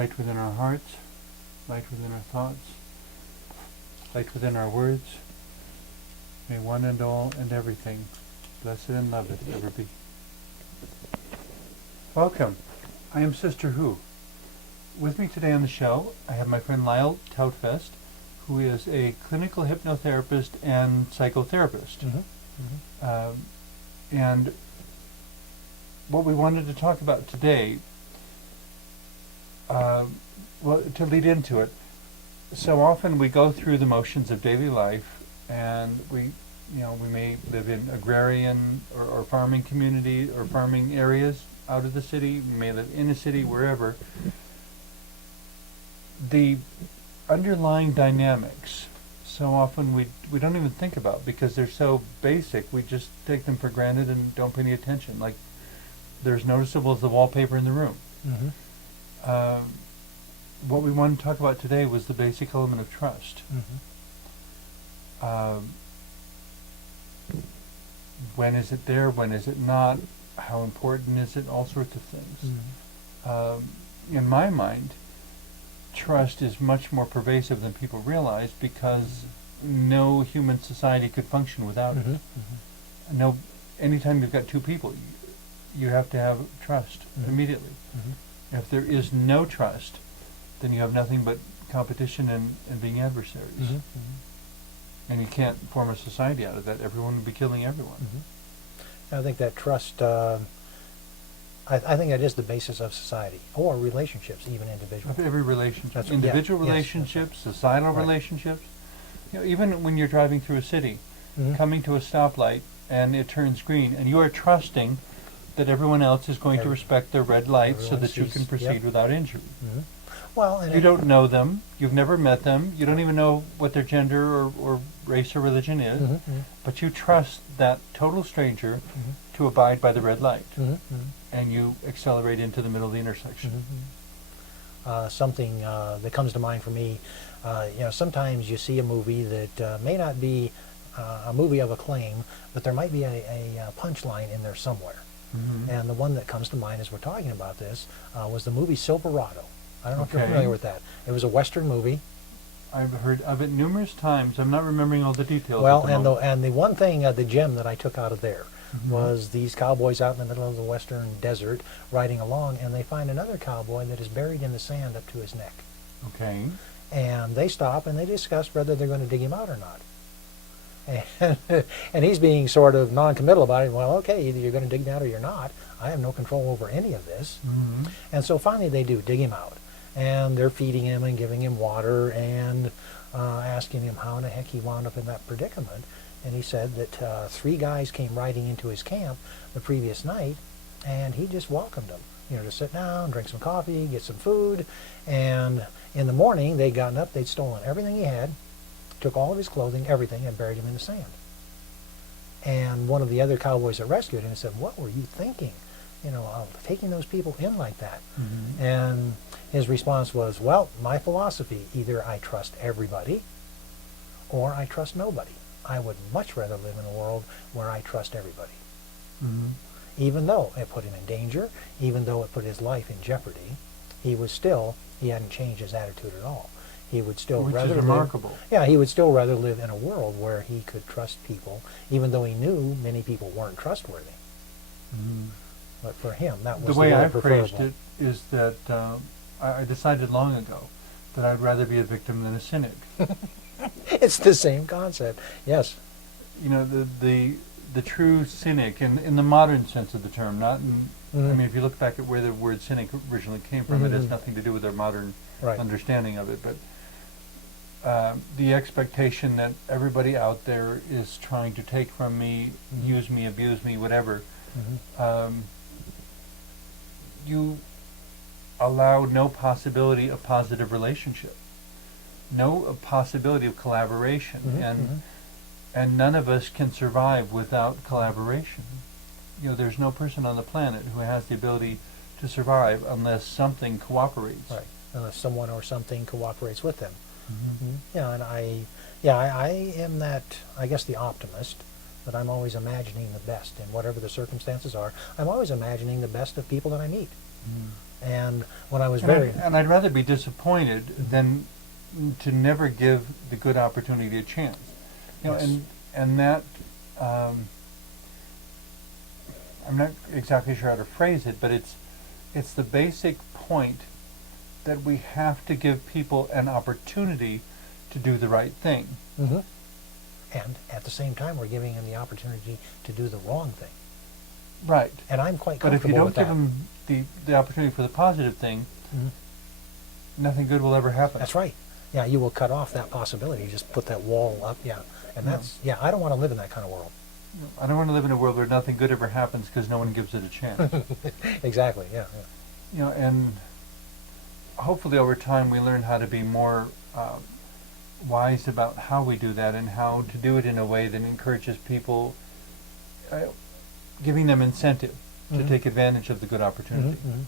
light within our hearts, light within our thoughts, light within our words. May one and all and everything, blessed and loved, ever be. Welcome. I am Sister Who. With me today on the show, I have my friend Lyle Tautfest, who is a clinical hypnotherapist and psychotherapist. And what we wanted to talk about today, well, to lead into it, so often we go through the motions of daily life, and we may live in agrarian or farming community or farming areas out of the city. We may live in a city, wherever. The underlying dynamics, so often we don't even think about because they're so basic. We just take them for granted and don't pay any attention. Like, they're as noticeable as the wallpaper in the room. What we want to talk about today was the basic element of trust. When is it there? When is it not? How important is it? All sorts of things. In my mind, trust is much more pervasive than people realize because no human society could function without it. No, anytime you've got two people, you have to have trust immediately. If there is no trust, then you have nothing but competition and being adversaries. And you can't form a society out of that. Everyone would be killing everyone. I think that trust, I think that is the basis of society, or relationships, even individual. Of every relationship. That's Individual yes, relationships, societal relationships. Even when you're driving through a city, coming to a stoplight, and it turns green, and you are trusting that everyone else is going to respect their red light so that you can proceed without injury. Well, and you don't know them, you've never met them, you don't even know what their gender or race or religion is, but you trust that total stranger to abide by the red light, and you accelerate into the middle of the intersection. Something that comes to mind for me, sometimes you see a movie that may not be a movie of acclaim, but there might be a punchline in there somewhere. And the one that comes to mind as we're talking about this was the movie Silverado. I don't know if you're familiar with that. It was a Western movie. I've heard of it numerous times. I'm not remembering all the details. Well, and the one thing, the gem that I took out of there was these cowboys out in the middle of the western desert riding along, and they find another cowboy that is buried in the sand up to his neck. Okay. And they stop and they discuss whether they're going to dig him out or not. And he's being sort of non-committal about it. Well, okay, either you're going to dig me out or you're not. I have no control over any of this. And so finally they do dig him out. And they're feeding him and giving him water and asking him how in the heck he wound up in that predicament. And he said that 3 guys came riding into his camp the previous night, and he just welcomed them, to sit down, drink some coffee, get some food. And in the morning, they'd gotten up, they'd stolen everything he had, took all of his clothing, everything, and buried him in the sand. And one of the other cowboys that rescued him said, "What were you thinking, of taking those people in like that?" And his response was, "Well, my philosophy, either I trust everybody or I trust nobody. I would much rather live in a world where I trust everybody." Even though it put him in danger, even though it put his life in jeopardy, he hadn't changed his attitude at all. He would still rather is remarkable. He would still rather live in a world where he could trust people, even though he knew many people weren't trustworthy. But for him, that was the way I preferable. phrased it is that I decided long ago that I'd rather be a victim than a cynic. It's the same concept. Yes. The true cynic, in the modern sense of the term, not in, I mean, if you look back at where the word cynic originally came from, it has nothing to do with our modern understanding of it, but the expectation that everybody out there is trying to take from me, use me, abuse me, whatever, you allow no possibility of positive relationship, no possibility of collaboration, and none of us can survive without collaboration. There's no person on the planet who has the ability to survive unless something cooperates. Right, unless someone or something cooperates with them. And I am that, I guess, the optimist, that I'm always imagining the best in whatever the circumstances are. I'm always imagining the best of people that I meet. And when I was And I'd rather be disappointed than to never give the good opportunity a chance. You know, Yes. and that I'm not exactly sure how to phrase it, but it's the basic point that we have to give people an opportunity to do the right thing. Mhm. And at the same time, we're giving them the opportunity to do the wrong thing. Right. And I'm quite But if you comfortable don't with give that. them the opportunity for the positive thing, Mhm. nothing good will ever happen. That's right. Yeah, you will cut off that possibility. You just put that wall up. Yeah. And that's, yeah, I don't want to live in that kind of world. I don't want to live in a world where nothing good ever happens because no one gives it a chance. Exactly. Yeah. You know, and hopefully over time we learn how to be more wise about how we do that and how to do it in a way that encourages people, giving them incentive to Mhm. take advantage of the good opportunity. Mhm.